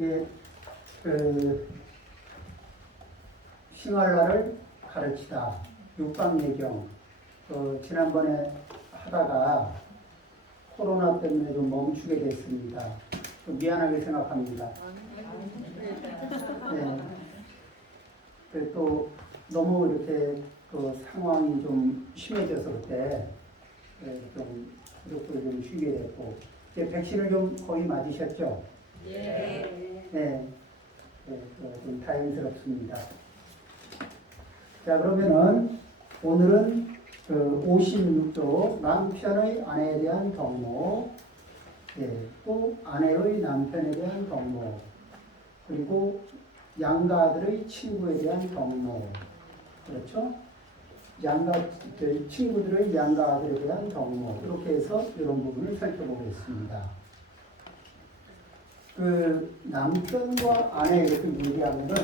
예, 싱할라를 가르치다. 육방예경. 지난번에 하다가 코로나 때문에 좀 멈추게 됐습니다. 미안하게 생각합니다. 네. 또 너무 이렇게 상황이 좀 심해져서 그때 좀 부족하게 좀 쉬게 됐고, 이제 백신을 좀 거의 맞으셨죠? 네. 네. 좀 다행스럽습니다. 자, 그러면은 오늘은 56조 남편의 아내에 대한 경모, 또 아내의 남편에 대한 경모, 그리고 양가 아들의 친구에 대한 경모, 그렇죠? 친구들의 양가 아들에 대한 경모, 이렇게 해서 이런 부분을 살펴보겠습니다. 남편과 아내 이렇게 얘기하면은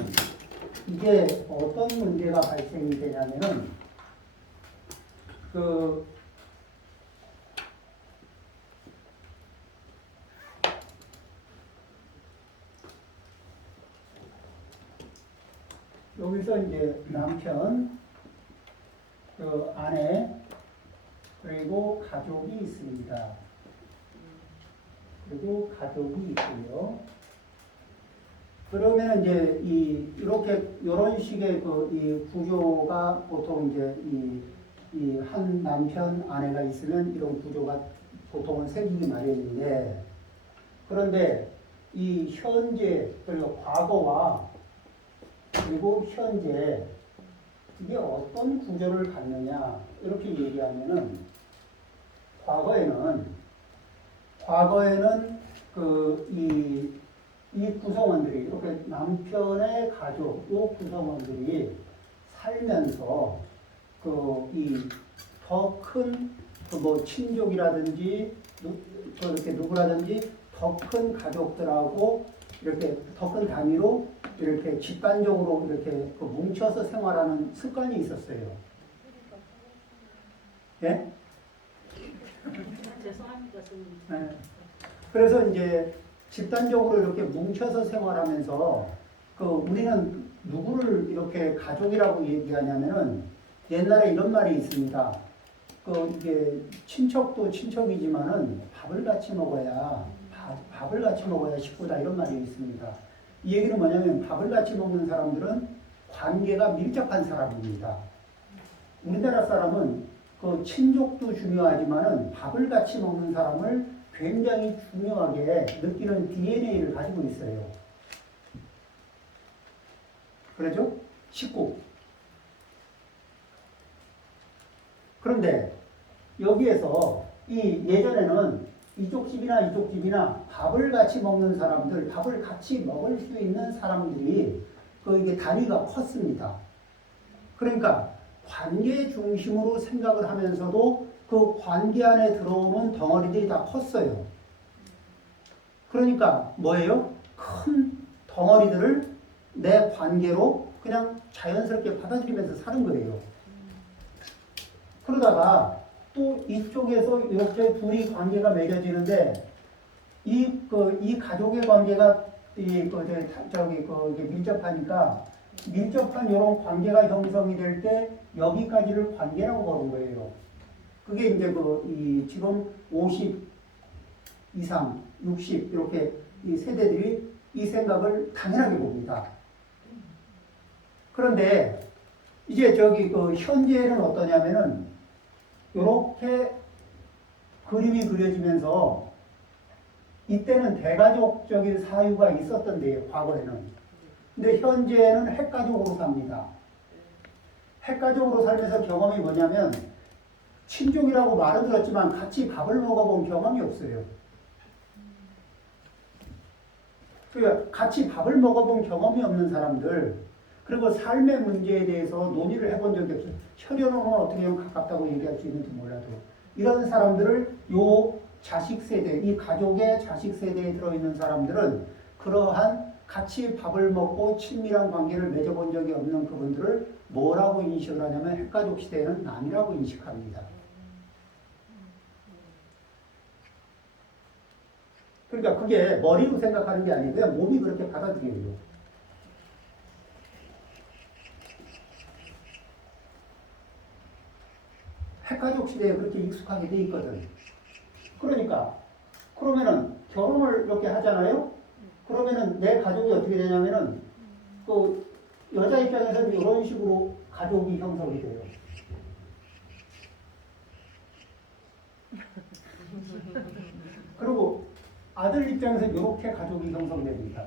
이게 어떤 문제가 발생이 되냐면은 여기서 이제 남편, 아내, 그리고 가족이 있습니다. 그리고 가족이 있고요. 그러면 이제 이런 식의 이 구조가 보통 이제 이 한 남편, 아내가 있으면 이런 구조가 보통은 생기기 마련인데, 그런데 이 현재, 그리고 과거와 그리고 현재 이게 어떤 구조를 갖느냐 이렇게 얘기하면은 과거에는 이 구성원들이 이렇게 남편의 가족 이 구성원들이 살면서 이 더 큰 친족이라든지 그렇게 누구라든지 더 큰 가족들하고 이렇게 더 큰 단위로 이렇게 집단적으로 이렇게 뭉쳐서 생활하는 습관이 있었어요. 예? 죄송합니다, 선생님. 네. 그래서 이제 집단적으로 이렇게 뭉쳐서 생활하면서 우리는 누구를 이렇게 가족이라고 얘기하냐면은 옛날에 이런 말이 있습니다. 이게 친척도 친척이지만은 밥을 같이 먹어야 식구다 이런 말이 있습니다. 이 얘기는 뭐냐면 밥을 같이 먹는 사람들은 관계가 밀접한 사람입니다. 우리나라 사람은 친족도 중요하지만은 밥을 같이 먹는 사람을 굉장히 중요하게 느끼는 DNA를 가지고 있어요. 그러죠? 식구. 그런데 여기에서 예전에는 이쪽 집이나 밥을 같이 먹는 사람들, 밥을 같이 먹을 수 있는 사람들이 이게 단위가 컸습니다. 그러니까 관계 중심으로 생각을 하면서도 그 관계 안에 들어오는 덩어리들이 다 컸어요. 그러니까 뭐예요? 큰 덩어리들을 내 관계로 그냥 자연스럽게 받아들이면서 사는 거예요. 그러다가 또 이쪽에서 이렇게 둘이 관계가 맺어지는데 이 가족의 관계가 밀접하니까 밀접한 이런 관계가 형성이 될 때 여기까지를 관계라고 보는 거예요. 그게 이제 지금 50 이상, 60 이렇게 이 세대들이 이 생각을 당연하게 봅니다. 그런데 이제 현재는 어떠냐면은 이렇게 그림이 그려지면서 이때는 대가족적인 사유가 있었던데요, 과거에는. 근데 현재는 핵가족으로 삽니다. 핵가족으로 살면서 경험이 뭐냐면 친족이라고 말은 들었지만 같이 밥을 먹어본 경험이 없어요. 그러니까 같이 밥을 먹어본 경험이 없는 사람들, 그리고 삶의 문제에 대해서 논의를 해본 적이 없어요. 혈연으로는 어떻게 하면 가깝다고 얘기할 수 있는지 몰라도 이런 사람들을 자식 세대, 이 가족의 자식 세대에 들어있는 사람들은 그러한 같이 밥을 먹고 친밀한 관계를 맺어본 적이 없는 그분들을 뭐라고 인식을 하냐면 핵가족 시대에는 남이라고 인식합니다. 그러니까 그게 머리로 생각하는 게 아니고 그냥 몸이 그렇게 받아들여요. 핵가족 시대에 그렇게 익숙하게 돼 있거든. 그러니까 그러면은 결혼을 이렇게 하잖아요. 그러면은 내 가족이 어떻게 되냐면은 그 여자 입장에서는 이런 식으로 가족이 형성이 돼요. 그리고 아들 입장에서 이렇게 가족이 형성됩니다.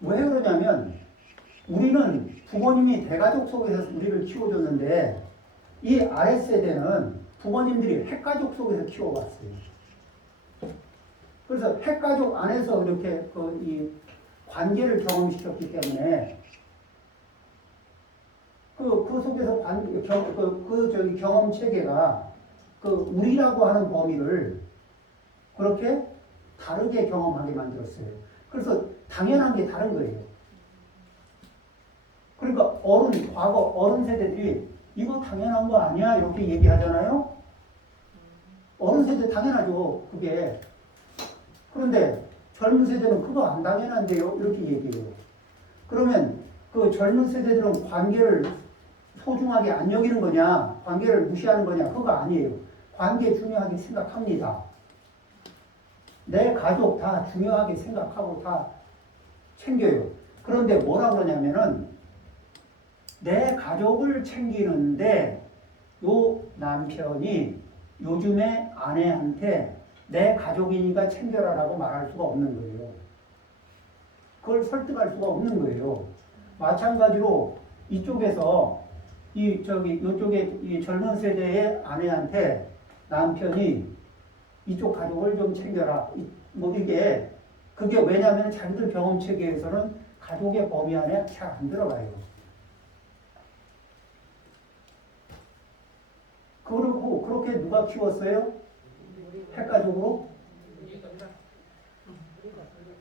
왜 그러냐면 우리는 부모님이 대가족 속에서 우리를 키워줬는데 이 아랫세대는 부모님들이 핵가족 속에서 키워왔어요. 그래서 핵가족 안에서 이렇게 이 관계를 경험시켰기 때문에 그 속에서 경험 체계가 우리라고 하는 범위를 그렇게 다르게 경험하게 만들었어요. 그래서 당연한 게 다른 거예요. 그러니까 과거 어른 세대들이 이거 당연한 거 아니야? 이렇게 얘기하잖아요? 어른 세대 당연하죠, 그게. 그런데 젊은 세대는 그거 안 당연한데요? 이렇게 얘기해요. 그러면 그 젊은 세대들은 관계를 소중하게 안 여기는 거냐? 관계를 무시하는 거냐? 그거 아니에요. 관계 중요하게 생각합니다. 내 가족 다 중요하게 생각하고 다 챙겨요. 그런데 뭐라 그러냐면은 내 가족을 챙기는데 요 남편이 요즘에 아내한테 내 가족이니까 챙겨라라고 말할 수가 없는 거예요. 그걸 설득할 수가 없는 거예요. 마찬가지로 이쪽에서 이쪽에 이 젊은 세대의 아내한테 남편이 이쪽 가족을 좀 챙겨라. 그게 왜냐하면 자기들 경험 체계에서는 가족의 범위 안에 잘 안 들어가요. 그리고 그렇게 누가 키웠어요? 핵가족으로?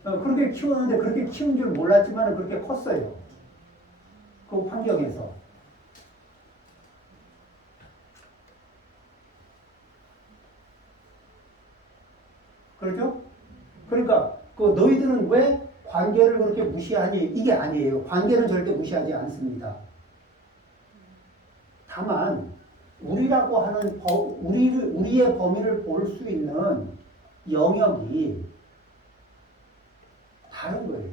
그렇게 키웠는데 그렇게 키운 줄 몰랐지만 그렇게 컸어요. 그 환경에서. 그렇죠? 그러니까 너희들은 왜 관계를 그렇게 무시하니? 이게 아니에요. 관계는 절대 무시하지 않습니다. 다만 우리라고 하는 우리의 범위를 볼 수 있는 영역이 다른 거예요.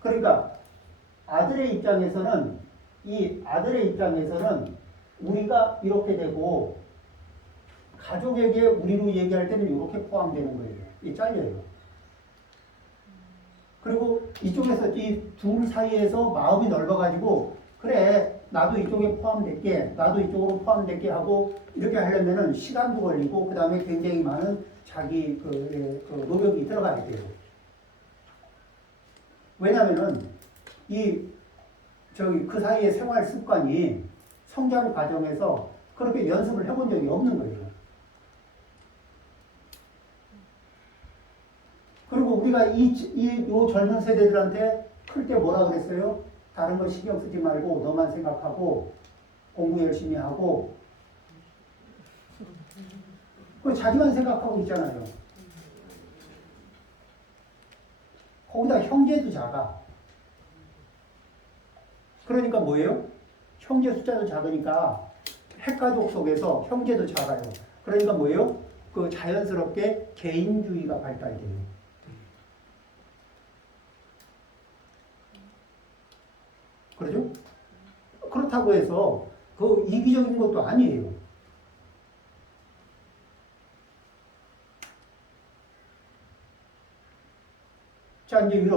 그러니까 아들의 입장에서는 우리가 이렇게 되고 가족에게 우리로 얘기할 때는 이렇게 포함되는 거예요. 이 잘려요. 그리고 이쪽에서 이 둘 사이에서 마음이 넓어가지고 그래 나도 이쪽에 포함될게 나도 이쪽으로 포함될게 하고 이렇게 하려면은 시간도 걸리고 그 다음에 굉장히 많은 자기 노력이 들어가야 돼요. 왜냐면은 그 사이의 생활 습관이 성장 과정에서 그렇게 연습을 해본 적이 없는 거예요. 그리고 우리가 요 젊은 세대들한테 클 때 뭐라 그랬어요? 다른 거 신경 쓰지 말고 너만 생각하고 공부 열심히 하고 자기만 생각하고 있잖아요. 거기다 형제도 작아. 그러니까 뭐예요? 형제 숫자도 작으니까 핵가족 속에서 형제도 작아요. 그러니까 뭐예요? 자연스럽게 개인주의가 발달돼요. 그렇죠? 그렇다고 해서 이기적인 것도 아니에요. 자, 이제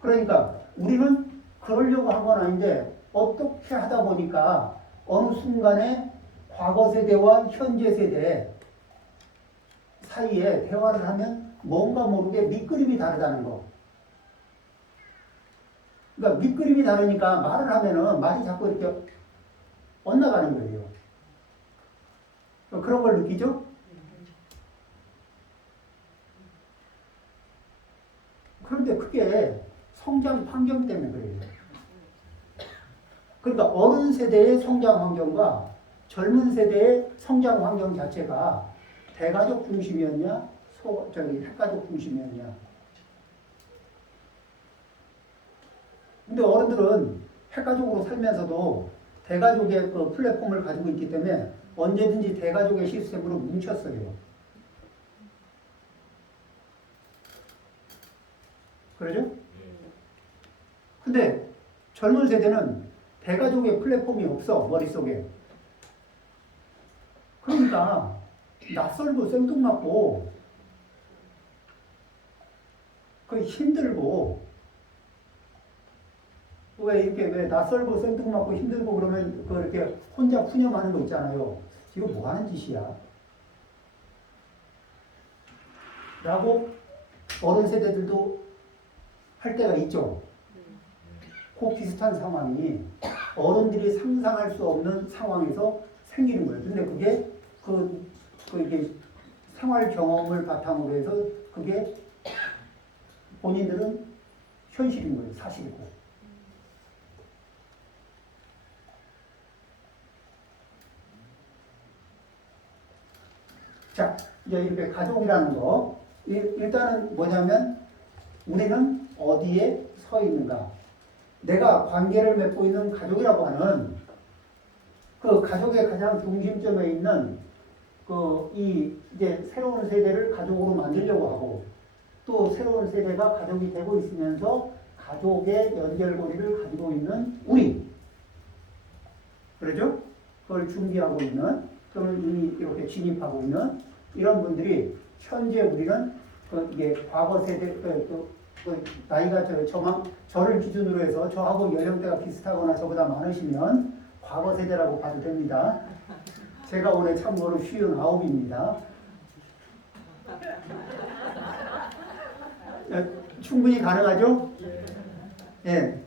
그러니까 우리는 그러려고 한 건 아닌데 어떻게 하다 보니까 어느 순간에 과거 세대와 현재 세대 사이에 대화를 하면 뭔가 모르게 밑그림이 다르다는 거. 그러니까 밑그림이 다르니까 말을 하면은 말이 자꾸 이렇게 엇나가는 거예요. 그런 걸 느끼죠? 그런데 그게 성장 환경 때문에 그래요. 그러니까 어른 세대의 성장 환경과 젊은 세대의 성장 환경 자체가 대가족 중심이었냐, 핵가족 중심이었냐. 근데 어른들은 핵가족으로 살면서도 대가족의 그 플랫폼을 가지고 있기 때문에 언제든지 대가족의 시스템으로 뭉쳤어요. 그러죠? 근데 젊은 세대는 대가족의 플랫폼이 없어, 머릿속에. 그러니까 낯설고 생뚱맞고 그 힘들고 왜 낯설고 생뚱맞고 힘들고 그러면 그 이렇게 혼자 푸념하는 거 있잖아요. 이거 뭐 하는 짓이야? 라고 어른 세대들도 할 때가 있죠. 그 비슷한 상황이 어른들이 상상할 수 없는 상황에서 생기는 거예요. 근데 그게 이게 생활 경험을 바탕으로 해서 그게 본인들은 현실인 거예요. 사실이고. 자, 이제 이렇게 가족이라는 거. 일단은 뭐냐면 우리는 어디에 서 있는가. 내가 관계를 맺고 있는 가족이라고 하는 그 가족의 가장 중심점에 있는 이제 새로운 세대를 가족으로 만들려고 하고 또 새로운 세대가 가족이 되고 있으면서 가족의 연결고리를 가지고 있는 우리. 그러죠? 그걸 준비하고 있는, 그걸 이미 이렇게 진입하고 있는 이런 분들이 현재 우리는 이게 과거 세대, 나이가 저를 기준으로 해서 저하고 연령대가 비슷하거나 저보다 많으시면 과거 세대라고 봐도 됩니다. 제가 올해 참고로 59입니다. 충분히 가능하죠? 예.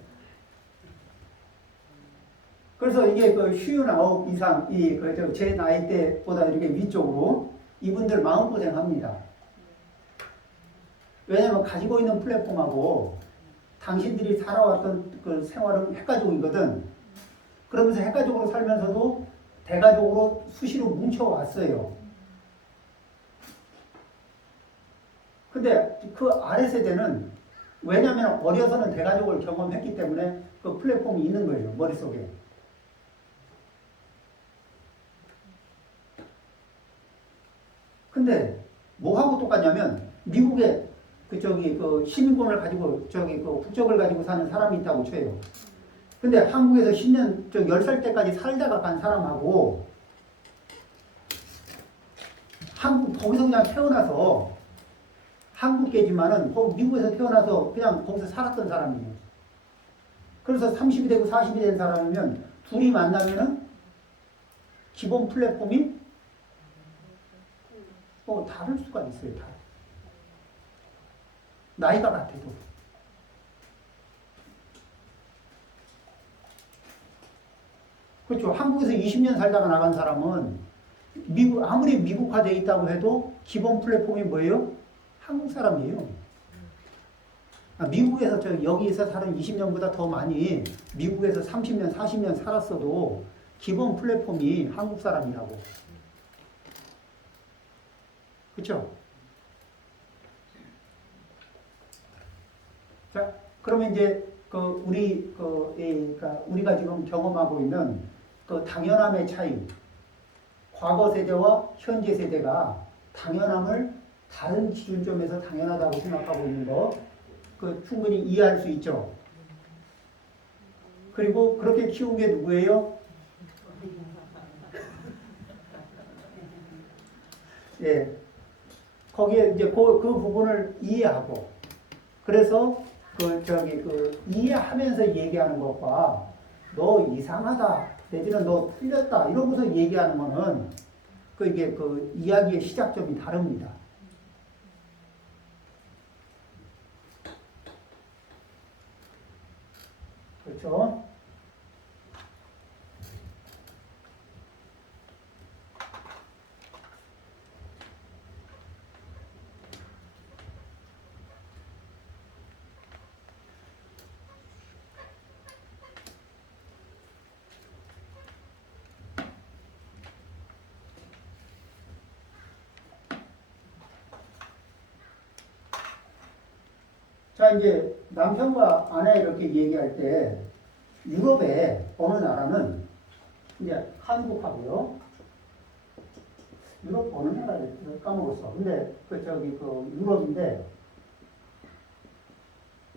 그래서 이게 59 이상, 제 나이 때보다 이렇게 위쪽으로 이분들 마음고생합니다. 왜냐면 가지고 있는 플랫폼하고 당신들이 살아왔던 그 생활은 핵가족이거든. 그러면서 핵가족으로 살면서도 대가족으로 수시로 뭉쳐왔어요. 근데 그 아래 세대는 왜냐면 어려서는 대가족을 경험했기 때문에 그 플랫폼이 있는 거예요. 머릿속에. 근데 뭐하고 똑같냐면 미국에 그 시민권을 가지고 국적을 가지고 사는 사람이 있다고 쳐요. 근데 한국에서 10살 때까지 살다가 간 사람하고 거기서 그냥 태어나서 한국계지만은 미국에서 태어나서 그냥 거기서 살았던 사람이에요. 그래서 30이 되고 40이 된 사람이면 둘이 만나면은 기본 플랫폼이 다를 수가 있어요. 다. 나이가 같아도. 그렇죠. 한국에서 20년 살다가 나간 사람은 아무리 미국화되어 있다고 해도 기본 플랫폼이 뭐예요? 한국 사람이에요. 미국에서 여기서 사는 20년보다 더 많이 미국에서 30년, 40년 살았어도 기본 플랫폼이 한국 사람이라고. 그렇죠? 자, 그러면 이제 우리가 지금 경험하고 있는 그 당연함의 차이, 과거 세대와 현재 세대가 당연함을 다른 기준점에서 당연하다고 생각하고 있는 거, 충분히 이해할 수 있죠. 그리고 그렇게 키운 게 누구예요? 예. 거기에 이제 그 부분을 이해하고, 그래서 이해하면서 얘기하는 것과 너 이상하다, 내지는 너 틀렸다, 이러고서 얘기하는 거는 이게 이야기의 시작점이 다릅니다. 그렇죠? 자, 이제 남편과 아내 이렇게 얘기할 때 유럽의 어느 나라는 이제 한국하고요. 유럽 어느 나라를 까먹었어. 근데 그 유럽인데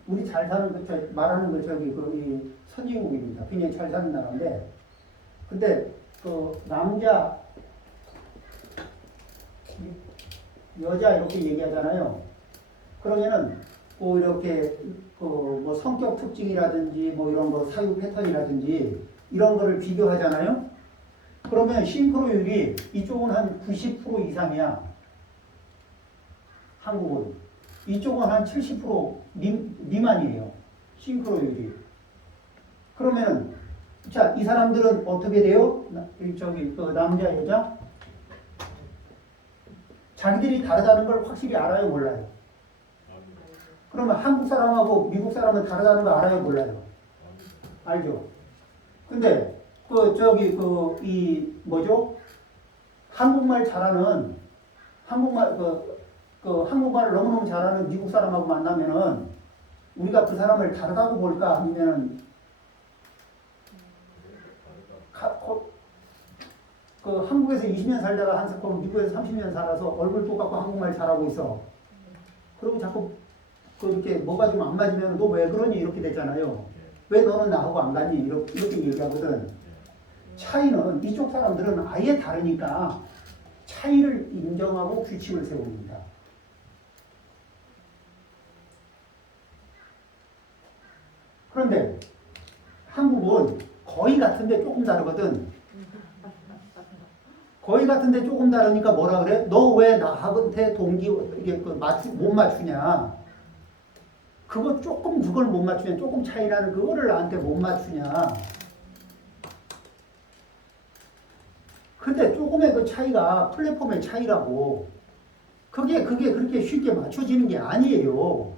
우리 잘 사는 말하는 이 선진국입니다. 굉장히 잘 사는 나라인데 근데 그 남자 여자 이렇게 얘기하잖아요. 그러면은 뭐 이렇게 뭐 성격 특징이라든지 뭐 이런 거 사유 패턴이라든지 이런 거를 비교하잖아요. 그러면 싱크로율이 이쪽은 한 90% 이상이야. 한국은. 이쪽은 한 70% 미만이에요. 싱크로율이. 그러면 자, 이 사람들은 어떻게 돼요? 그 남자 여자 자기들이 다르다는 걸 확실히 알아요, 몰라요? 그러면 한국 사람하고 미국 사람은 다르다는 거 알아요, 몰라요? 알죠? 근데 한국말 잘하는 한국말을 너무너무 잘하는 미국 사람하고 만나면은 우리가 그 사람을 다르다고 볼까? 아니면 한국에서 20년 살다가 미국에서 30년 살아서 얼굴 똑같고 한국말 잘하고 있어. 그리고 자꾸 이렇게 뭐가 좀 안 맞으면 너 왜 그러니? 이렇게 되잖아요. 왜 너는 나하고 안 같니? 이렇게 얘기하거든. 차이는 이쪽 사람들은 아예 다르니까 차이를 인정하고 규칙을 세웁니다. 그런데 한국은 거의 같은데 조금 다르거든. 거의 같은데 조금 다르니까 뭐라 그래? 너 왜 나한테 못 맞추냐? 그걸 못 맞추냐? 조금 차이 나는 그거를 나한테 못 맞추냐? 근데 조금의 그 차이가 플랫폼의 차이라고. 그게 그렇게 쉽게 맞춰지는 게 아니에요.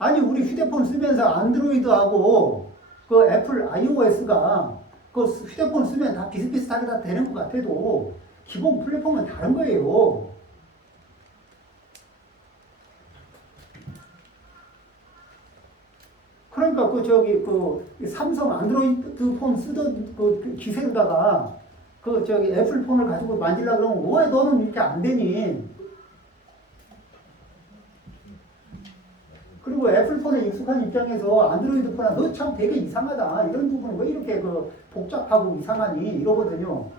아니, 우리 휴대폰 쓰면서 안드로이드하고 그 애플 iOS가 그 휴대폰 쓰면 다 비슷비슷하게 다 되는 것 같아도 기본 플랫폼은 다른 거예요. 그러니까 삼성 안드로이드 폰 쓰던 그 기세로다가 애플 폰을 가지고 만지려고 그러면 왜 너는 이렇게 안 되니? 그리고 애플 폰에 익숙한 입장에서 안드로이드 폰아 너 참 되게 이상하다. 이런 부분은 왜 이렇게 복잡하고 이상하니? 이러거든요.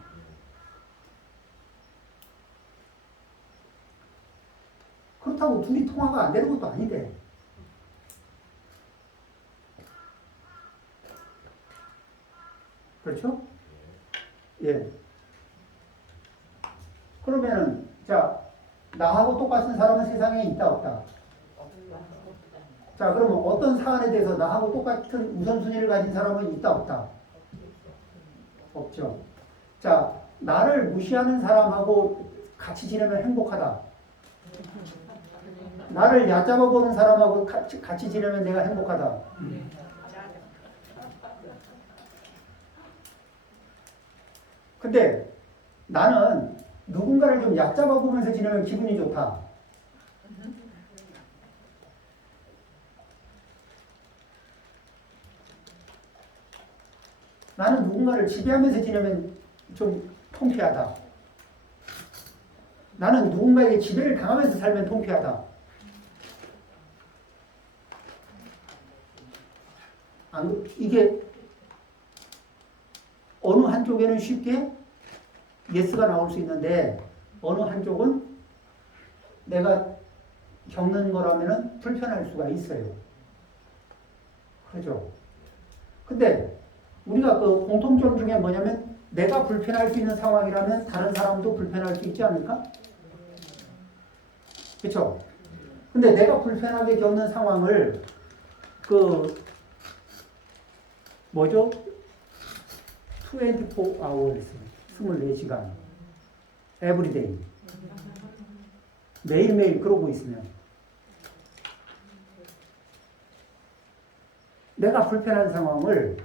그렇다고 둘이 통화가 안 되는 것도 아닌데. 그렇죠? 예. 그러면은, 자, 나하고 똑같은 사람은 세상에 있다, 없다? 자, 그러면 어떤 사안에 대해서 나하고 똑같은 우선순위를 가진 사람은 있다, 없다? 없죠. 자, 나를 무시하는 사람하고 같이 지내면 행복하다. 나를 얕잡아 보는 사람하고 같이 지내면 내가 행복하다. 근데 나는 누군가를 좀 얕잡아 보면서 지내면 기분이 좋다. 나는 누군가를 지배하면서 지내면 좀 통쾌하다. 나는 누군가에게 지배를 당하면서 살면 통쾌하다. 이게 어느 한쪽에는 쉽게 예스가 나올 수 있는데 어느 한쪽은 내가 겪는 거라면 불편할 수가 있어요. 그렇죠? 근데 우리가 그 공통점 중에 뭐냐면 내가 불편할 수 있는 상황이라면 다른 사람도 불편할 수 있지 않을까? 그렇죠? 근데 내가 불편하게 겪는 상황을 24 hours, 24시간, everyday. 매일매일 그러고 있으면. 내가 불편한 상황을,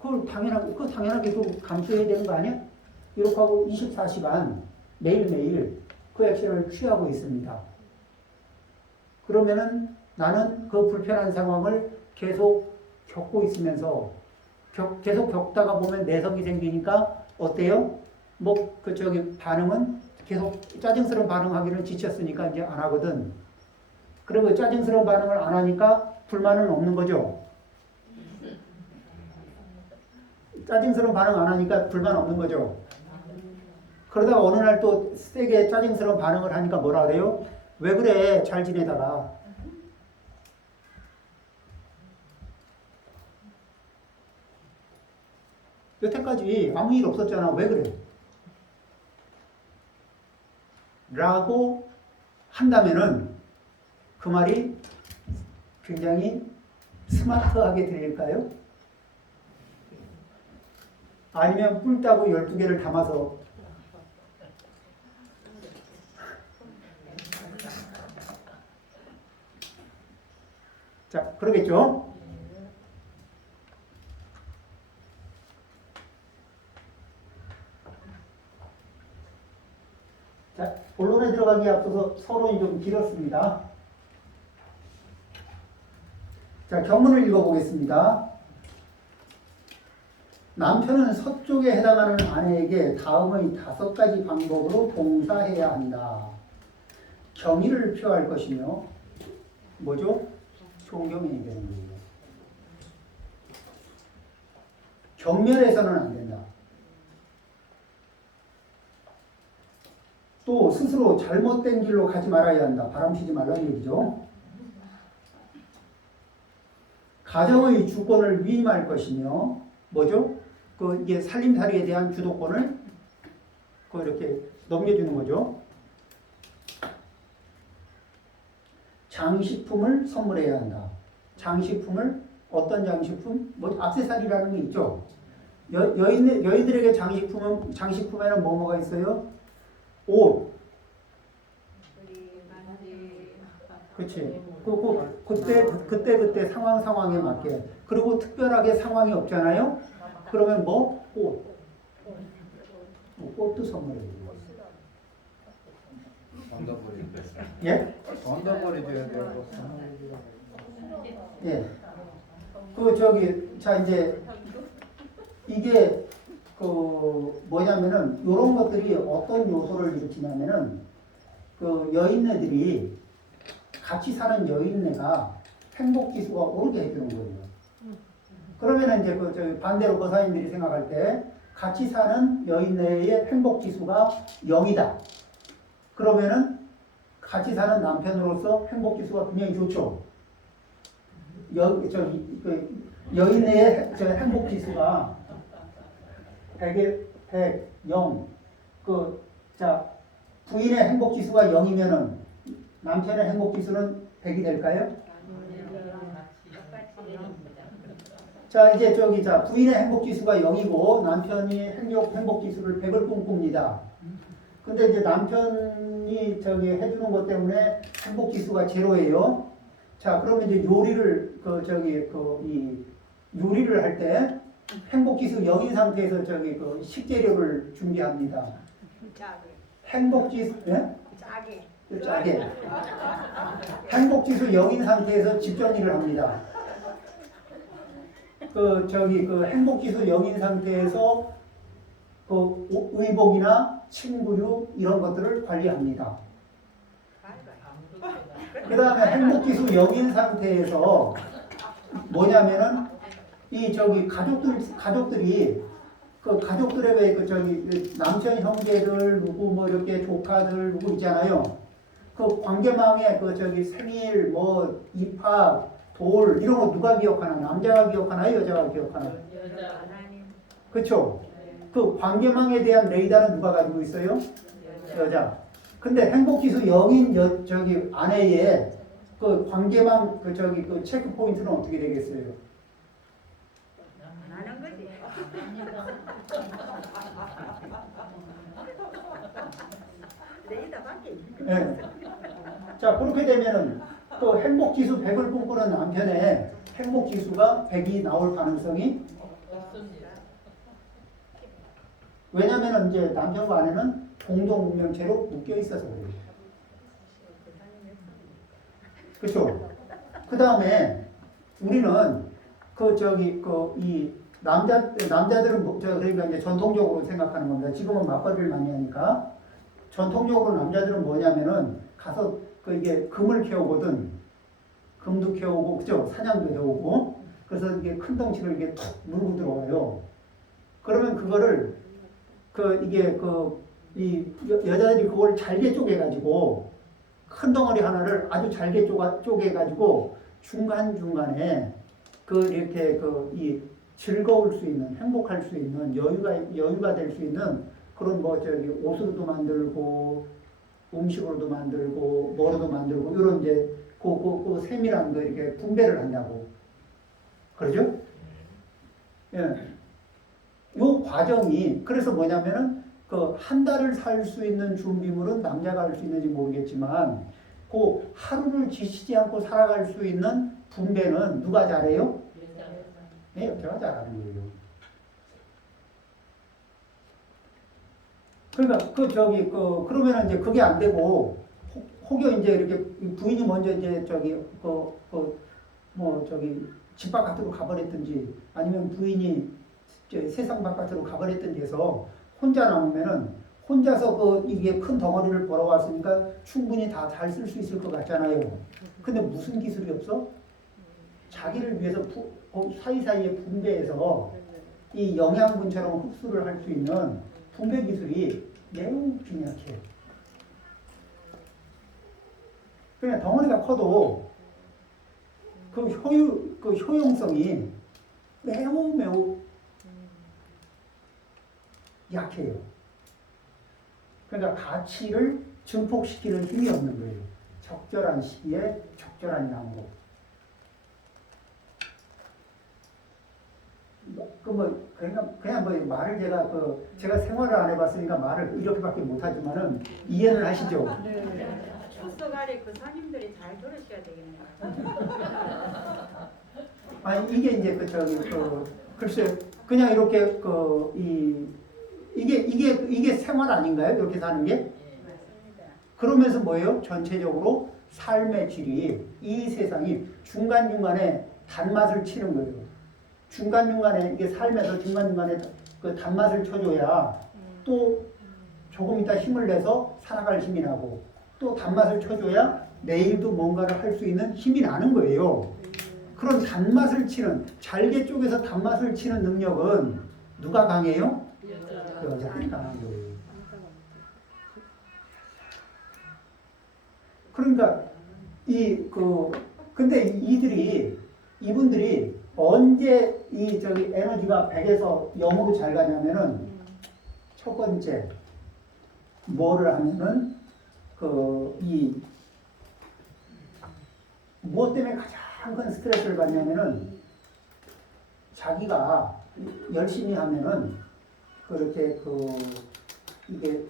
그걸 당연하게 좀 감수해야 되는 거 아니야? 이렇게 하고 24시간, 매일매일 그 액션을 취하고 있습니다. 그러면은 나는 그 불편한 상황을 계속 겪고 있으면서 계속 겪다가 보면 내성이 생기니까 어때요? 뭐 그 저기 반응은 계속 짜증스러운 반응하기는 지쳤으니까 이제 안 하거든. 그리고 짜증스러운 반응을 안 하니까 불만은 없는 거죠. 짜증스러운 반응 안 하니까 불만 없는 거죠. 그러다가 어느 날 또 세게 짜증스러운 반응을 하니까 뭐라 그래요? 왜 그래? 잘 지내다가. 여태까지 아무 일 없었잖아. 왜 그래? 라고 한다면은 그 말이 굉장히 스마트하게 들릴까요? 아니면 뿔 따고 12개를 담아서 자, 그러겠죠? 자, 본론에 들어가기에 앞서서 서론이 좀 길었습니다. 자, 경문을 읽어보겠습니다. 남편은 서쪽에 해당하는 아내에게 다음의 5가지 방법으로 봉사해야 한다. 경의를 표할 것이며 뭐죠? 존경해야 되는 거예요. 경멸해서는 안 된다. 또 스스로 잘못된 길로 가지 말아야 한다. 바람피지 말라는 얘기죠. 가정의 주권을 위임할 것이며 뭐죠? 그 이게 살림살이에 대한 주도권을 그 이렇게 넘겨주는 거죠. 장식품을 선물해야 한다. 장식품을 어떤 장식품? 뭐 액세서리라는 게 있죠. 여인들에게 장식품에는 뭐가 있어요? 옷. 그렇지. 그때 상황에 맞게. 그리고 특별하게 상황이 없잖아요. 그러면 뭐? 꽃. 꽃도 선물해요. 던져버리죠. 예? 던져버리줘야 되고. 예. 자 이제 이게 뭐냐면은 이런 것들이 어떤 요소를 일으키냐면은 그 여인네들이 같이 사는 여인네가 행복 지수가 오르게 해주는 거예요. 그러면은 이제 저기 반대로 거사님들이 생각할 때 같이 사는 여인네의 행복 지수가 0이다. 그러면은 같이 사는 남편으로서 행복 지수가 굉장히 좋죠. 여인네의 행복 지수가 100에 100, 0. 부인의 행복 지수가 0이면은 남편의 행복 지수는 100이 될까요? 자, 이제 부인의 행복 지수가 0이고 남편이 행복 지수를 100을 꿈꿉니다. 근데 이제 남편이 해주는 것 때문에 행복 지수가 제로예요. 자, 그러면 이제 요리를 요리를 할 때 행복 지수 0인 상태에서 식재료를 준비합니다. 행복 지수 짜게. 행복 지수 0인 상태에서 집 정리를 합니다. 행복 지수 0인 상태에서 의복이나 침구류 이런 것들을 관리합니다. 그 다음에 행복 지수 0인 상태에서 뭐냐면은 가족들이 가족들의 왜 남편 형제들 누구 뭐 이렇게 조카들 누구 있잖아요. 그 관계망에 생일 뭐 입학 돌 이런 거 누가 기억하나? 남자가 기억하나요? 여자가 기억하나요? 그렇죠? 그 관계망에 대한 레이더는 누가 가지고 있어요? 여자. 근데 행복지수 0인 아내의 그 관계망 체크 포인트는 어떻게 되겠어요? 안 하는 거지. 레이더밖에. 네. 자, 그렇게 되면은 그 행복지수 100을 꿈꾸는 남편의 행복지수가 100이 나올 가능성이 왜냐면은 이제 남편과 아내는 동종 운명체로 묶여 있어서 그래요. 그렇죠? 그 다음에 우리는 이 남자들은 그러니까 이제 전통적으로 생각하는 겁니다. 지금은 맞벌이를 많이 하니까 전통적으로 남자들은 뭐냐면은 가서 이게 금을 캐오거든. 금도 캐오고 그죠? 사냥도 해오고 그래서 이게 큰 덩치를 이게 툭 물고 들어와요. 그러면 그거를 여자들이 그걸 잘게 쪼개가지고 큰 덩어리 하나를 아주 잘게 쪼개가지고 중간중간에 이렇게 이 즐거울 수 있는, 행복할 수 있는, 여유가 될 수 있는 그런 옷으로도 만들고, 음식으로도 만들고, 뭐로도 만들고, 이런 이제, 세밀한 거 이렇게 분배를 한다고. 그러죠? 예. 요 과정이, 그래서 뭐냐면은, 한 달을 살 수 있는 준비물은 남자가 할 수 있는지 모르겠지만, 하루를 지치지 않고 살아갈 수 있는 분배는 누가 잘해요? 네, 여자가 잘하는 거예요. 그러니까 그러면은 이제 그게 안 되고 혹여 이제 이렇게 부인이 먼저 이제 집 바깥으로 가버렸든지 아니면 부인이 세상 바깥으로 가버렸든지 해서 혼자 남으면은 혼자서 이게 큰 덩어리를 벌어왔으니까 충분히 다 잘 쓸 수 있을 것 같잖아요. 근데 무슨 기술이 없어? 자기를 위해서 사이사이에 분배해서 이 영양분처럼 흡수를 할 수 있는 분배 기술이 매우 빈약해. 그냥 덩어리가 커도 그 효용성이 매우 약해요. 그러니까 가치를 증폭시키는 힘이 없는 거예요. 적절한 시기에 적절한 양으로. 그냥 말을 제가 생활을 안 해봤으니까 말을 이렇게밖에 못하지만은 이해는 하시죠? 네. 출석아래 그 사님들이 잘 들으셔야 되겠네요. 아니 이게 이제 글쎄 그냥 이렇게 이게 생활 아닌가요? 이렇게 사는 게? 맞습니다. 그러면서 뭐예요? 전체적으로 삶의 질이 이 세상이 중간중간에 단맛을 치는 거예요. 중간중간에 이게 삶에서 중간중간에 그 단맛을 쳐줘야 또 조금 있다 힘을 내서 살아갈 힘이 나고 또 단맛을 쳐줘야 내일도 뭔가를 할 수 있는 힘이 나는 거예요. 그런 단맛을 치는 잘게 쪼개서 단맛을 치는 능력은 누가 강해요? 여자들이 강한 거예요. 그러니까 근데 이분들이 언제 에너지가 100에서 0으로 잘 가냐면은 첫 번째 뭐를 하면은 무엇 때문에 가장 큰 스트레스를 받냐면은 자기가 열심히 하면은 이게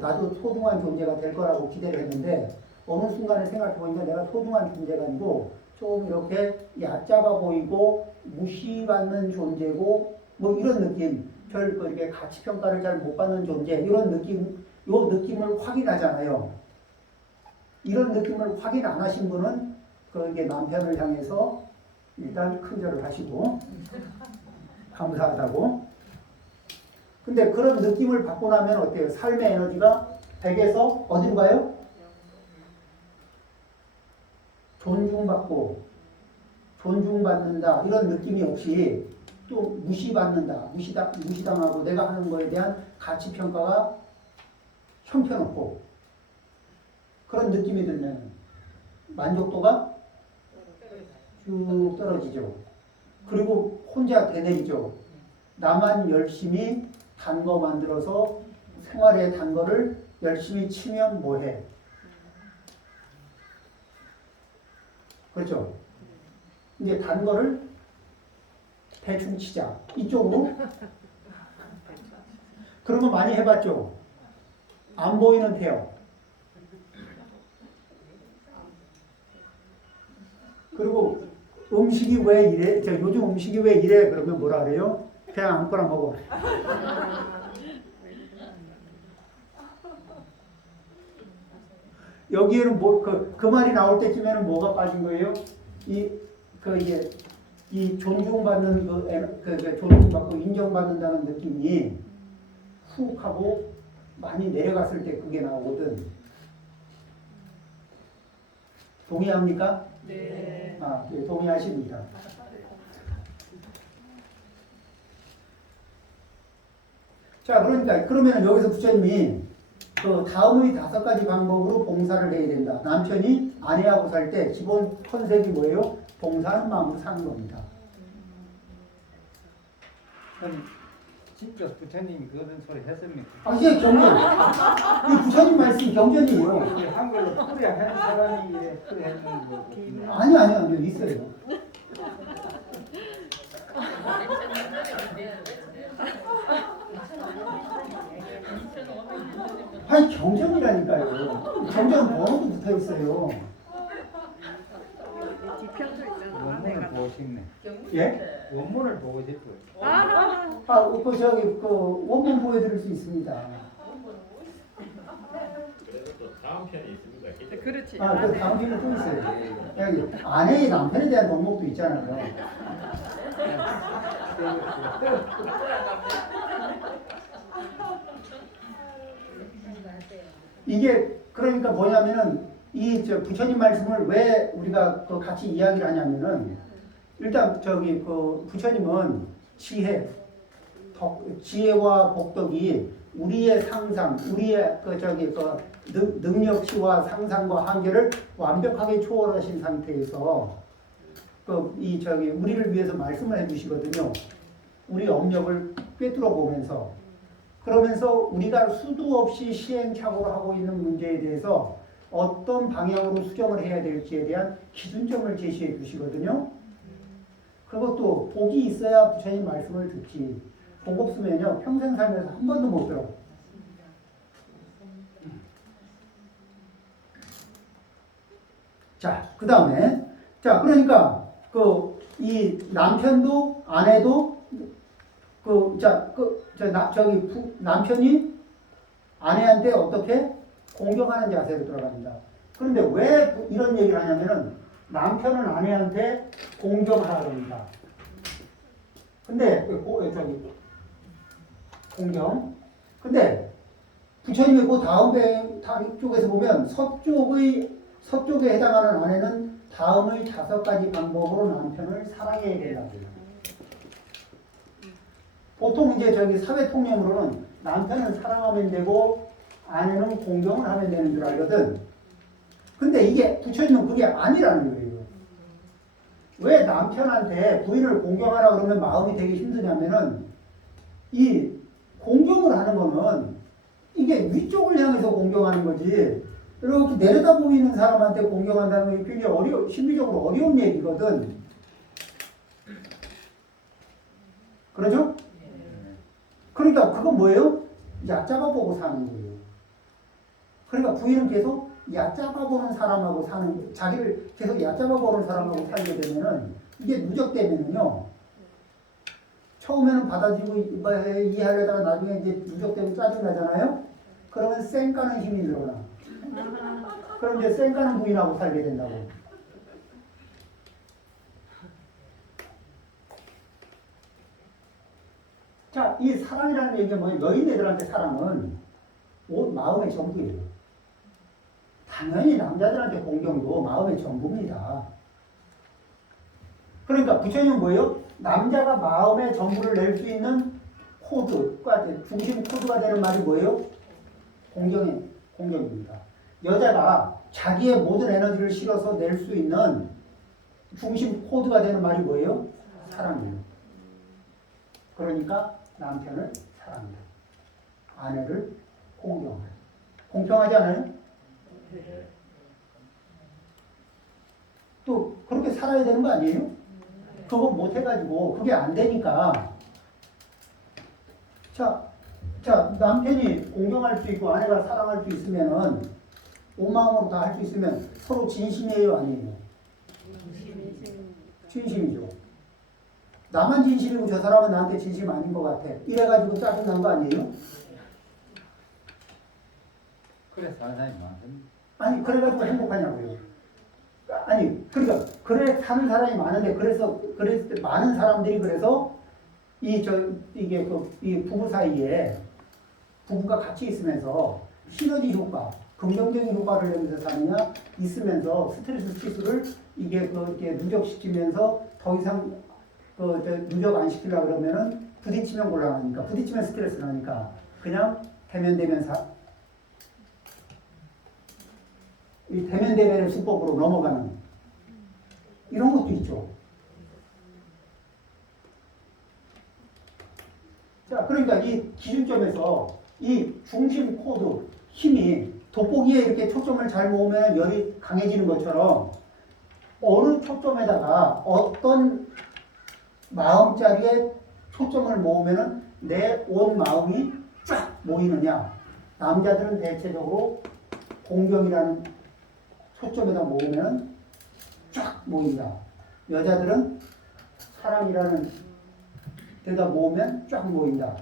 나도 소중한 존재가 될 거라고 기대를 했는데 어느 순간에 생각해보니까 내가 소중한 존재가 아니고 좀 이렇게 얕잡아 보이고 무시받는 존재고 뭐 이런 느낌, 이렇게 가치 평가를 잘 못 받는 존재 이런 느낌, 요 느낌을 확인하잖아요. 이런 느낌을 확인 안 하신 분은 이게 남편을 향해서 일단 큰절을 하시고 감사하다고. 근데 그런 느낌을 받고 나면 어때요? 삶의 에너지가 100에서 어디로 가요? 존중받는다 이런 느낌이 없이 또 무시받는다, 무시당하고 내가 하는 거에 대한 가치평가가 형편없고 그런 느낌이 들면 만족도가 쭉 떨어지죠. 그리고 혼자 되뇌이죠. 나만 열심히 단 거 만들어서 생활에 단 거를 열심히 치면 뭐해? 그렇죠? 이제 단 거를 대충 치자. 이쪽으로. 그런 거 많이 해봤죠? 안 보이는 태엽. 그리고 음식이 왜 이래? 요즘 음식이 왜 이래? 그러면 뭐라 그래요? 그냥 아무거나 먹어. 여기에는 뭐, 그 말이 나올 때쯤에는 뭐가 빠진 거예요? 이게, 이 존중받는 존중받고 인정받는다는 느낌이 훅 하고 많이 내려갔을 때 그게 나오거든. 동의합니까? 네. 아, 네, 동의하십니다. 자, 그러니까, 그러면 여기서 부처님이 그 다음의 5가지 방법으로 봉사를 해야 된다. 남편이 아내하고 살 때 기본 컨셉이 뭐예요? 봉사하는 마음으로 사는 겁니다. 그럼 진짜 부처님이 그런 소리 했습니까? 아, 이게 경전. 이 부처님 말씀이 경전이에요. 이게 한글로 풀이야 한 사람이 이래 풀이했는 거고. 아니요. 있어요. 아니, 경전이라니까요. 경전 번호도 붙어 있어요. 뒤편도 있잖아. 원문을 보고 싶네. 예? 원문을 보고 싶어요. 원문 보여드릴 수 있습니다. 그래서 또 다음 편이 있습니다. 그렇지. 그 다음 편에 또 있어요. 여기 아내의 남편에 대한 덕목도 있잖아요. 이게 그러니까 뭐냐면은 부처님 말씀을 왜 우리가 같이 이야기를 하냐면은 일단 부처님은 지혜와 복덕이 우리의 상상, 우리의 능력치와 상상과 한계를 완벽하게 초월하신 상태에서 우리를 위해서 말씀을 해주시거든요. 우리 업력을 꿰뚫어 보면서 그러면서 우리가 수도 없이 시행착오를 하고 있는 문제에 대해서 어떤 방향으로 수정을 해야 될지에 대한 기준점을 제시해 주시거든요. 그것도 복이 있어야 부처님 말씀을 듣지. 복 없으면요 평생 살면서 한 번도 못 들어. 자, 그 다음에 그러니까 이 남편도 아내도 남편이 아내한테 어떻게 공경하는 자세로 들어갑니다. 그런데 왜 이런 얘기를 하냐면은 남편은 아내한테 공경하라 그럽니다. 근데 공경. 근데 부처님이 그 다음 쪽에서 보면 서쪽에 해당하는 아내는 다음의 5가지 방법으로 남편을 사랑해야 된다고 해요. 보통 이제 사회 통념으로는 남편은 사랑하면 되고 아내는 공경을 하면 되는 줄 알거든. 근데 이게 부처님은 그게 아니라는 거예요. 왜 남편한테 부인을 공경하라 그러면 마음이 되게 힘드냐면은 이 공경을 하는 거는 이게 위쪽을 향해서 공경하는 거지. 이렇게 내려다 보이는 사람한테 공경한다는 게 굉장히 심리적으로 어려운 얘기거든. 그렇죠? 그러니까 그건 뭐예요? 얕잡아 보고 사는 거예요. 그러니까 부인은 계속 얕잡아 보는 사람하고 자기를 계속 얕잡아 보는 사람하고 살게 되면은 이게 누적되면은요. 처음에는 받아들이고 이해하려다가 나중에 이제 누적되고 짜증나잖아요. 그러면 쌩까는 힘이 늘어나. 그럼 이제 쌩까는 부인하고 살게 된다고. 자, 이 사랑이라는 얘기가 뭐예요? 여인애들한테 사랑은 마음의 전부예요. 당연히 남자들한테 공경도 마음의 전부입니다. 그러니까 부처님은 뭐예요? 남자가 마음의 전부를 낼 수 있는 코드가, 중심 코드가 되는 말이 뭐예요? 공경입니다. 여자가 자기의 모든 에너지를 실어서 낼 수 있는 중심 코드가 되는 말이 뭐예요? 사랑이에요. 그러니까 남편을 사랑한다. 아내를 공경한다. 공평하지 않아요? 또 그렇게 살아야 되는 거 아니에요? 그거 못 해가지고 그게 안 되니까 자 남편이 공경할 수 있고 아내가 사랑할 수 있으면은 온 마음으로 다 할 수 있으면 서로 진심이에요 아니에요? 진심이죠. 나만 진심이고 저 사람은 나한테 진심 아닌 것 같아. 이래가지고 짜증난 거 아니에요? 그래서 사는 사람이 많습니다. 아니 그래가지고 행복하냐고요. 아니 그러니까 그래 사는 사람이 많은데 그래서 많은 사람들이 그래서 이게 이 부부 사이에 부부가 같이 있으면서 시너지 효과, 긍정적인 효과를 내면서 사느냐 있으면서 스트레스 지수를 이게 이렇게 누적시키면서 더 이상 누적 안 시키려 그러면은 부딪히면 곤란하니까 부딪히면 스트레스 나니까 그냥 이 대면대면의 수법으로 넘어가는 이런 것도 있죠. 자, 그러니까 이 기준점에서 이 중심 코드 힘이 돋보기에 이렇게 초점을 잘 모으면 열이 강해지는 것처럼 어느 초점에다가 어떤 마음자리에 초점을 모으면 내 온 마음이 쫙 모이느냐. 남자들은 대체적으로 공경이라는 초점에다 모으면 쫙 모인다. 여자들은 사랑이라는 데다 모으면 쫙 모인다.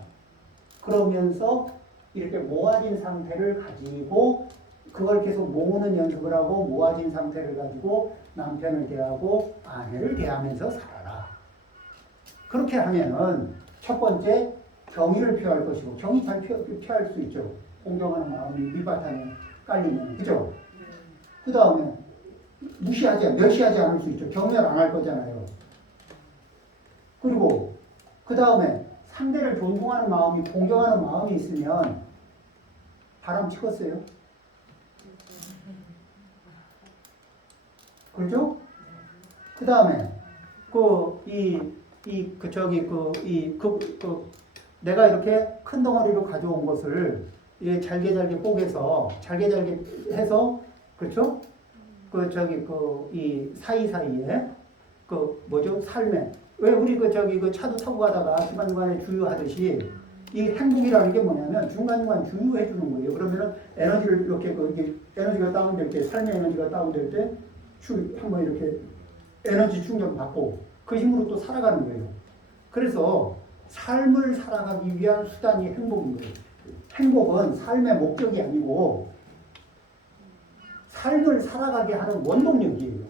그러면서 이렇게 모아진 상태를 가지고 그걸 계속 모으는 연습을 하고 모아진 상태를 가지고 남편을 대하고 아내를 대하면서 살아라. 그렇게 하면은 첫 번째 경의를 표할 것이고 경의 잘 표할 수 있죠. 공경하는 마음이 밑바탕에 깔리면 그죠? 그 다음에 멸시하지 않을 수 있죠. 경멸 안 할 거잖아요. 그리고 그 다음에 상대를 존중하는 마음이 공경하는 마음이 있으면 바람 찍었어요. 그렇죠? 그 다음에 내가 이렇게 큰 덩어리로 가져온 것을 잘게 뽀개서 잘게 해서 그렇죠? 이 사이사이에 삶에 왜 우리 차도 타고 가다가 중간중간에 주유하듯이 이 행복이라는 게 뭐냐면 중간중간 주유해 주는 거예요. 그러면은 에너지를 이렇게 에너지가 다운될 때 삶의 에너지가 다운될 때 한번 이렇게 에너지 충전 받고 그 힘으로 또 살아가는 거예요. 그래서 삶을 살아가기 위한 수단이 행복인 거예요. 행복은 삶의 목적이 아니고 삶을 살아가게 하는 원동력이에요.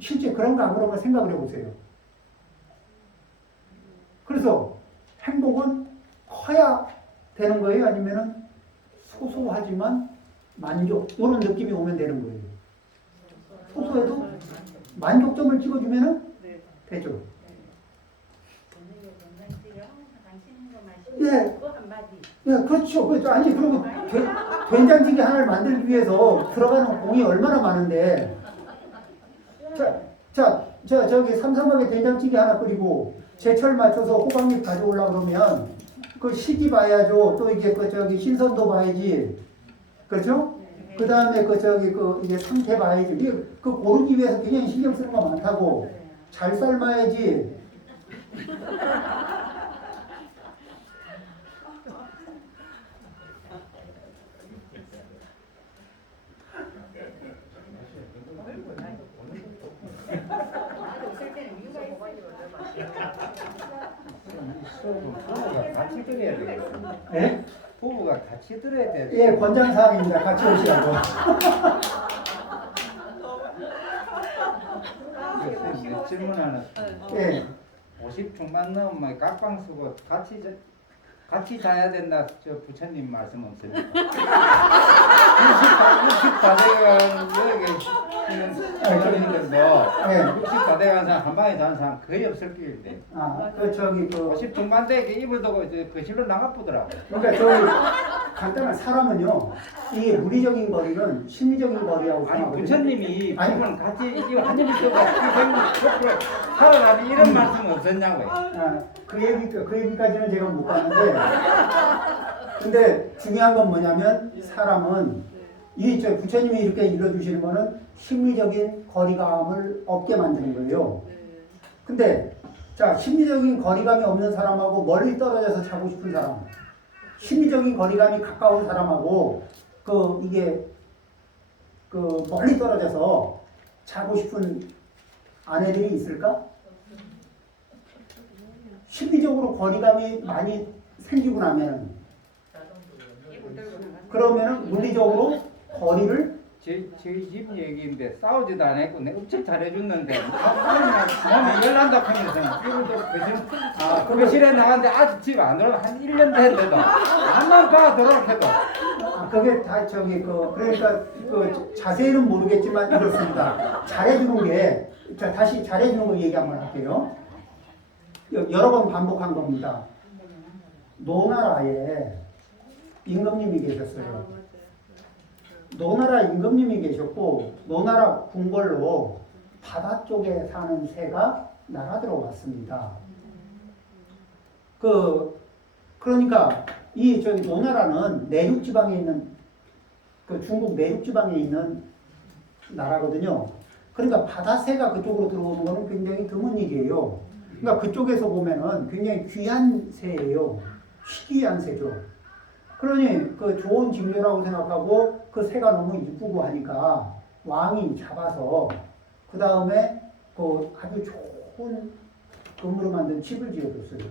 실제 그런가 안 그런가 생각을 해보세요. 그래서 행복은 커야 되는 거예요? 아니면은 소소하지만 만족, 이런 느낌이 오면 되는 거예요. 소소해도 만족점을 찍어주면은 되죠. 예, 그렇죠. 아니, 그리고 된장찌개 하나를 만들기 위해서 들어가는 공이 얼마나 많은데. 저기 삼삼하게 된장찌개 하나 끓이고 제철 맞춰서 호박잎 가져오려고 그러면 그 시기 봐야죠. 또 이게 신선도 봐야지. 그렇죠? 그 다음에 이게 상태 봐야지. 그 고르기 위해서 굉장히 신경 쓰는 거 많다고. 잘 삶아야지. 부부가 같이 들어야 되겠어요. 예? 부부가 같이 들어야 돼요. 예, 권장사항입니다. 같이 오시라고. 몇 질문 하나. 예. 50 중반 넘으면 각방 쓰고 같이 자야 된다. 저 부처님 말씀 없습니까? 60다 돼가는 60다 돼가는 사람 한 방에 자는 사람 거의 없을 길인데. 50 중반 때 입을 두고 거실로 나가보더라고. 그러니까 간단한 사람은요, 이게 물리적인 거리는 심리적인 거리라고 아니 생각하거든요. 부처님이 부부는 같이 이거 한 입을 두고 살아가는 이런 말씀 없었냐고요. 그 얘기까지는 제가 못 봤는데, 근데 중요한 건 뭐냐면 사람은 부처님이 이렇게 읽어주시는 거는 심리적인 거리감을 없게 만드는 거예요. 근데 심리적인 거리감이 없는 사람하고 멀리 떨어져서 자고 싶은 사람, 심리적인 거리감이 가까운 사람하고 멀리 떨어져서 자고 싶은 아내들이 있을까? 심리적으로 거리감이 많이 생기고 나면은 입을 들고 나가서 그러면은 물리적으로 거리를 저희 집 얘기인데 싸우지도 안 했고 내가 엄청 잘해줬는데 나는 열난다 하면서 그 교실에 나갔는데 아직 집 안 들어가 한 1년 됐는데도 한번 가 들어오게도 그게 다 저기 그러니까 그 자세히는 모르겠지만 이렇습니다. 잘해주는 게 자, 다시 잘해주는 거 얘기 한번 할게요. 여러 번 반복한 겁니다. 노나라에 임금님이 계셨어요. 노나라 임금님이 계셨고 노나라 궁궐로 바다 쪽에 사는 새가 날아 들어왔습니다. 그러니까 이 저기 노나라는 내륙 지방에 있는 그 중국 내륙 지방에 있는 나라거든요. 그러니까 바다새가 그쪽으로 들어오는 거는 굉장히 드문 일이에요. 그러니까 그쪽에서 보면은 굉장히 귀한 새예요. 희귀한 새죠. 그러니 그 좋은 징조라고 생각하고 그 새가 너무 이쁘고 하니까 왕이 잡아서 그 다음에 그 아주 좋은 금으로 만든 집을 지어줬어요.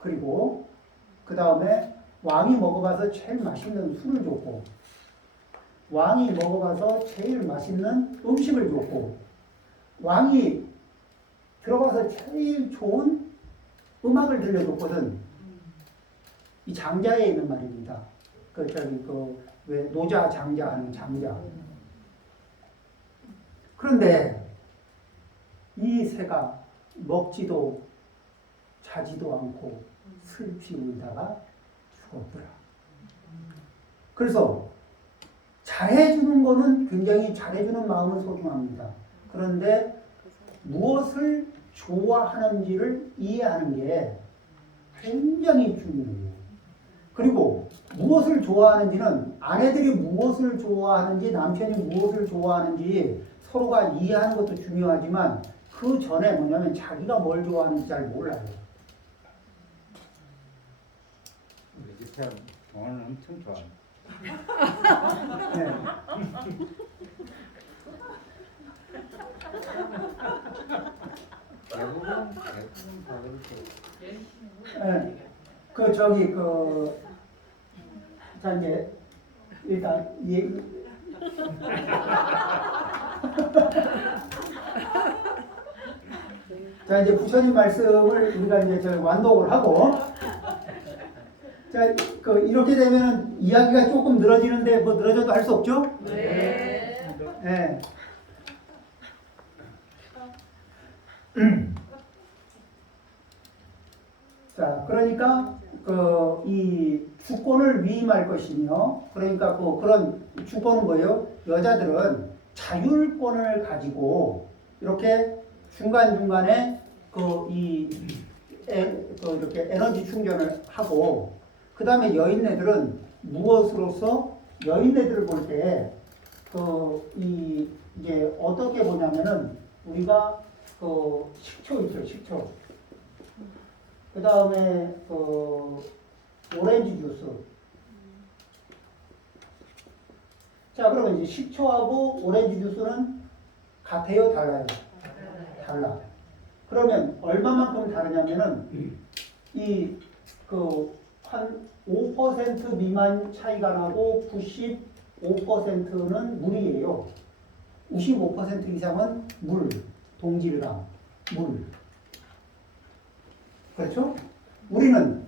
그리고 그 다음에 왕이 먹어봐서 제일 맛있는 술을 줬고 왕이 먹어봐서 제일 맛있는 음식을 줬고 왕이 들어가서 제일 좋은 음악을 들려줬거든. 이 장자에 있는 말입니다. 왜 노자 장자 하는 장자. 그런데 이 새가 먹지도 자지도 않고 슬피 울다가 죽었더라. 그래서 잘해주는 거는 굉장히 잘해주는 마음은 소중합니다. 그런데 무엇을 좋아하는지를 이해하는 게 굉장히 중요해요. 그리고 무엇을 좋아하는지는 아내들이 무엇을 좋아하는지 남편이 무엇을 좋아하는지 서로가 이해하는 것도 중요하지만 그 전에 뭐냐면 자기가 뭘 좋아하는지 잘 몰라요. 우리 집에 동화는 엄청 좋아합니다. 네. 대부분 다 그렇고 네. 자, 이제, 일단, 자, 이제 부처님 말씀을 우리가 이제 완독을 하고, 자, 이렇게 되면 이야기가 조금 늘어지는데, 뭐 늘어져도 할 수 없죠? 네. 네. 자, 그러니까 이 주권을 위임할 것이며, 그러니까 그런 주권은 뭐예요? 여자들은 자율권을 가지고 이렇게 중간 중간에 이렇게 에너지 충전을 하고, 그 다음에 여인네들은 무엇으로서 여인네들을 볼 때 이제 어떻게 보냐면은 우리가 식초 있죠, 식초. 그 다음에 오렌지 주스. 자, 그러면 이제 식초하고 오렌지 주스는 같아요, 달라요? 달라. 그러면 얼마만큼 다르냐면은 한 5% 미만 차이가 나고 95%는 물이에요. 95% 이상은 물, 동질감, 물. 그렇죠? 우리는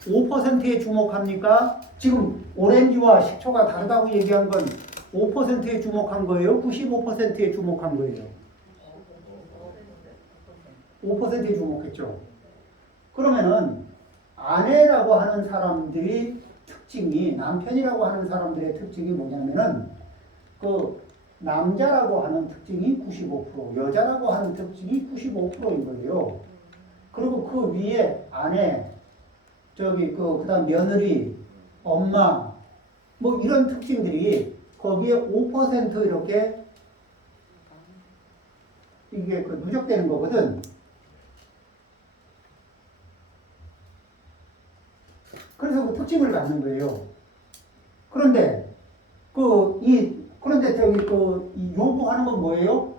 5%에 주목합니까? 지금 오렌지와 식초가 다르다고 얘기한 건 5%에 주목한 거예요? 95%에 주목한 거예요? 5%에 주목했죠. 그러면은 아내라고 하는 사람들이 특징이, 남편이라고 하는 사람들의 특징이 뭐냐면은 남자라고 하는 특징이 95%, 여자라고 하는 특징이 95%인 거예요. 그리고 그 위에 아내, 그다음 며느리, 엄마, 뭐 이런 특징들이 거기에 5% 이렇게 이게 누적되는 거거든. 그래서 그 특징을 갖는 거예요. 그런데 이 요구하는 건 뭐예요?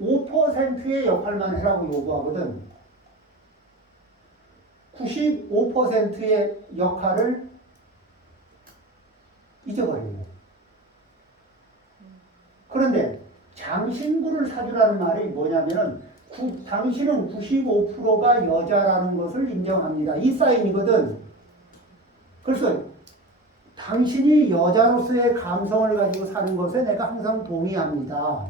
5%의 역할만 해라고 요구하거든. 95%의 역할을 잊어버려요. 그런데 장신구를 사주라는 말이 뭐냐면은 당신은 95%가 여자라는 것을 인정합니다. 이 사인이거든. 그래서 당신이 여자로서의 감성을 가지고 사는 것에 내가 항상 동의합니다.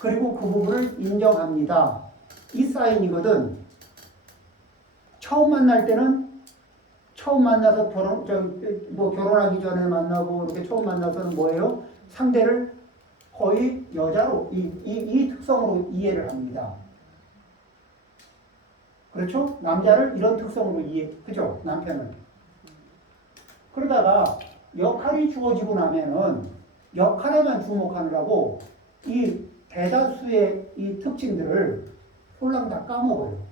그리고 그 부분을 인정합니다. 이 사인이거든. 처음 만날 때는 처음 만나서 결혼하기 전에 만나고 이렇게 처음 만나서는 뭐예요? 상대를 거의 여자로 이 특성으로 이해를 합니다. 그렇죠? 남자를 이런 특성으로 그죠? 남편은. 그러다가 역할이 주어지고 나면은 역할에만 주목하느라고 이 대다수의 이 특징들을 홀랑 다 까먹어요.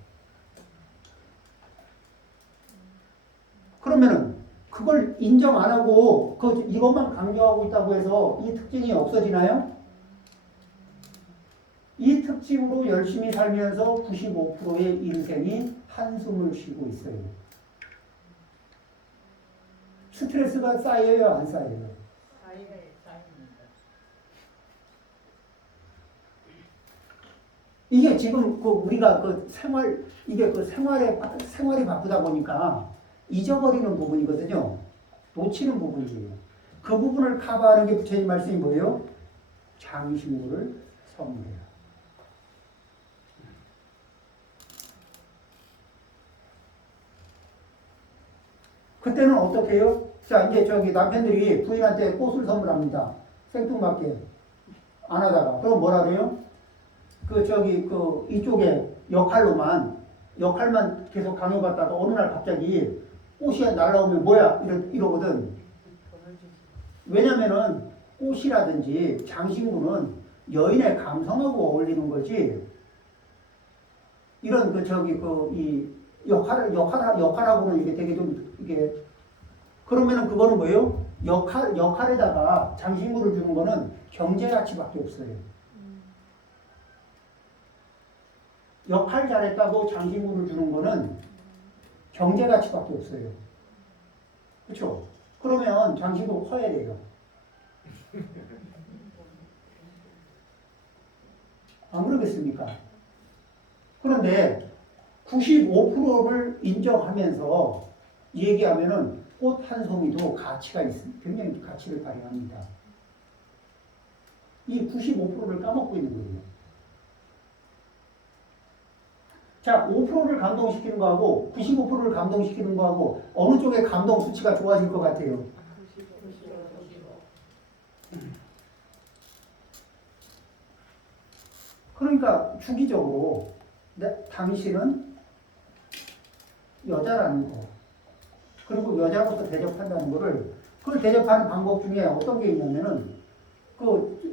그러면은 그걸 인정 안 하고 이것만 강조하고 있다고 해서 이 특징이 없어지나요? 이 특징으로 열심히 살면서 95%의 인생이 한숨을 쉬고 있어요. 스트레스가 쌓여요, 안 쌓여요? 이게 지금 우리가 생활이 바쁘다 보니까 잊어버리는 부분이거든요. 놓치는 부분이에요. 그 부분을 커버하는 게 부처님 말씀이 뭐예요? 장신구를 섬겨라. 그때는 어떻게 해요? 자, 이제 남편들이 부인한테 꽃을 선물합니다. 생뚱맞게 안 하다가. 그럼 뭐라 그래요? 이쪽에 역할만 계속 강요받다가 어느 날 갑자기 꽃이 날라오면 뭐야? 이러거든. 왜냐면은 꽃이라든지 장신구는 여인의 감성하고 어울리는 거지. 이런 이 역할하고는 이게 되게 그러면은 그거는 뭐예요? 역할에다가 장신구를 주는 거는 경제 가치밖에 없어요. 역할 잘했다고 장신구를 주는 거는 경제 가치밖에 없어요. 그렇죠? 그러면 장신구 커야 돼요. 안 그러겠습니까? 그런데 95%를 인정하면서 얘기하면은 꽃 한 송이도 가치가 있습니다. 굉장히 가치를 발휘합니다. 이 95%를 까먹고 있는 거예요. 자, 5%를 감동시키는 거하고 95%를 감동시키는 거하고 어느 쪽의 감동 수치가 좋아질 것 같아요? 그러니까 주기적으로 당신은 여자라는 거, 그리고 여자로서 대접한다는 거를, 그걸 대접하는 방법 중에 어떤 게 있냐면은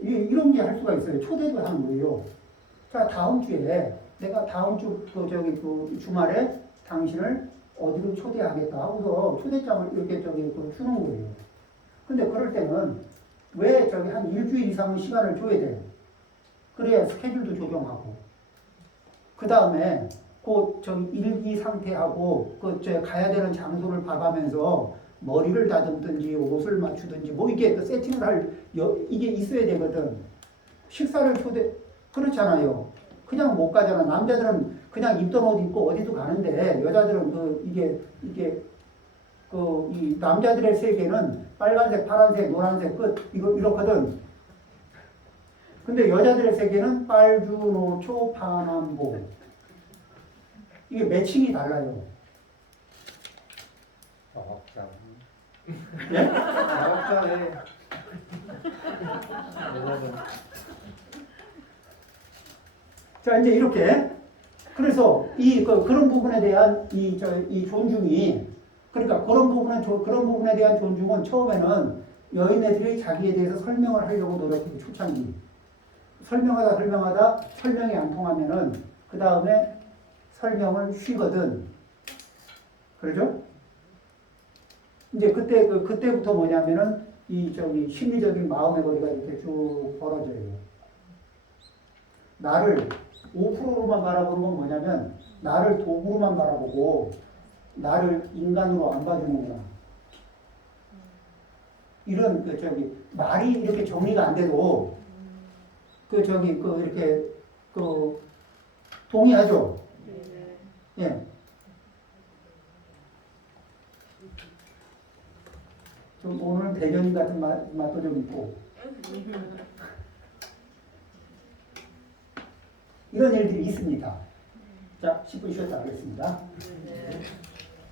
이런 게 할 수가 있어요. 초대도 하는 거예요. 자, 다음 주에 내가 다음 주 주말에 당신을 어디로 초대하겠다 하고서 초대장을 이렇게 주는 거예요. 근데 그럴 때는 왜 한 일주일 이상은 시간을 줘야 돼요. 그래야 스케줄도 조정하고, 그 다음에 일기 상태하고 가야 되는 장소를 봐가면서 머리를 다듬든지 옷을 맞추든지 이게 세팅을 이게 있어야 되거든. 식사를 그렇잖아요. 그냥 못 가잖아. 남자들은 그냥 입던 옷 입고 어디도 가는데, 여자들은 이 남자들의 세계는 빨간색, 파란색, 노란색 이렇거든. 근데 여자들의 세계는 빨주노초 파남보. 이게 매칭이 달라요. 작업자. 예? 작업자네. 자, 이제 이렇게. 그래서 그런 부분에 대한 이 존중이, 그러니까 그런 부분에 대한 존중은 처음에는 여인애들이 자기에 대해서 설명을 하려고 노력해요. 초창기. 설명하다 설명이 안 통하면은 그 다음에 설명을 쉬거든. 그러죠? 이제 그때부터 뭐냐면은 심리적인 마음의 거리가 이렇게 쭉 벌어져요. 나를 5%로만 바라보는 건 뭐냐면 나를 도구로만 바라보고 나를 인간으로 안 봐주는구나. 이런 말이 이렇게 정리가 안 돼도 이렇게 동의하죠. 예. 좀 오늘은 대변인 같은 맛도 좀 있고 이런 일들이 있습니다. 자, 10분 쉬었다 하겠습니다.